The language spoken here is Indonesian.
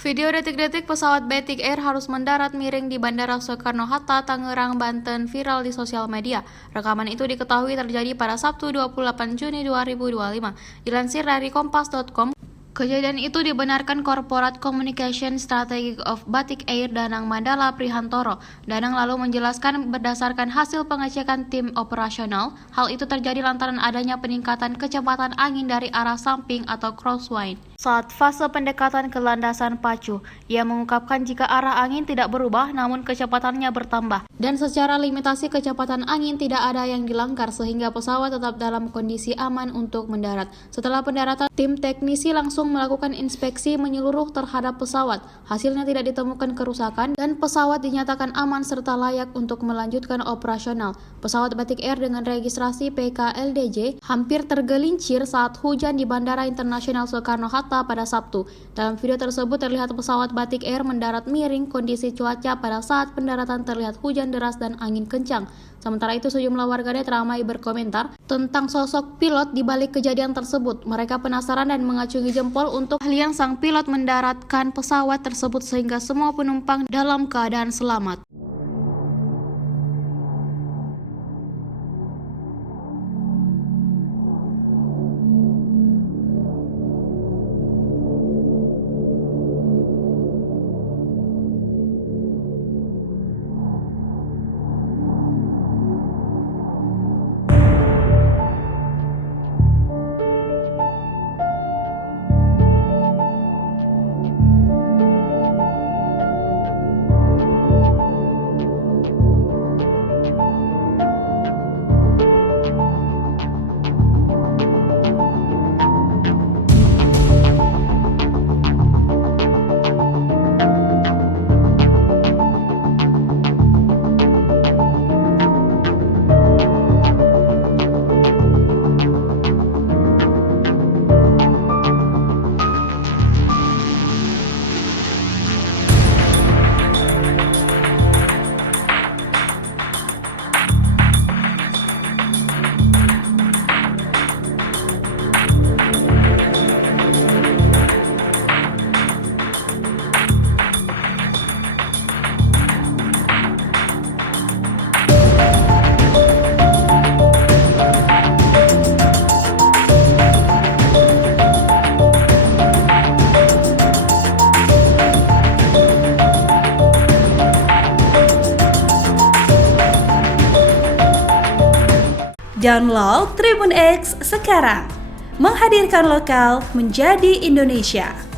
Video detik-detik pesawat Batik Air harus mendarat miring di Bandara Soekarno-Hatta, Tangerang, Banten viral di sosial media. Rekaman itu diketahui terjadi pada Sabtu 28 Juni 2025. Dilansir dari kompas.com, kejadian itu dibenarkan Corporate Communication Strategy of Batik Air Danang Mandala Prihantoro. Danang lalu menjelaskan berdasarkan hasil pengecekan tim operasional, hal itu terjadi lantaran adanya peningkatan kecepatan angin dari arah samping atau crosswind saat fase pendekatan ke landasan pacu. Ia mengungkapkan jika arah angin tidak berubah namun kecepatannya bertambah, dan secara limitasi kecepatan angin tidak ada yang dilanggar sehingga pesawat tetap dalam kondisi aman untuk mendarat. Setelah pendaratan, tim teknisi langsung melakukan inspeksi menyeluruh terhadap pesawat. Hasilnya tidak ditemukan kerusakan dan pesawat dinyatakan aman serta layak untuk melanjutkan operasional. Pesawat Batik Air dengan registrasi PKLDJ hampir tergelincir saat hujan di Bandara Internasional Soekarno-Hatta pada Sabtu. Dalam video tersebut terlihat pesawat Batik Air mendarat miring. Kondisi cuaca pada saat pendaratan terlihat hujan deras dan angin kencang. Sementara itu sejumlah warganet ramai berkomentar tentang sosok pilot di balik kejadian tersebut. Mereka penasaran dan mengacungi jempol untuk keahlian sang pilot mendaratkan pesawat tersebut sehingga semua penumpang dalam keadaan selamat. Download Tribun X sekarang, menghadirkan lokal menjadi Indonesia.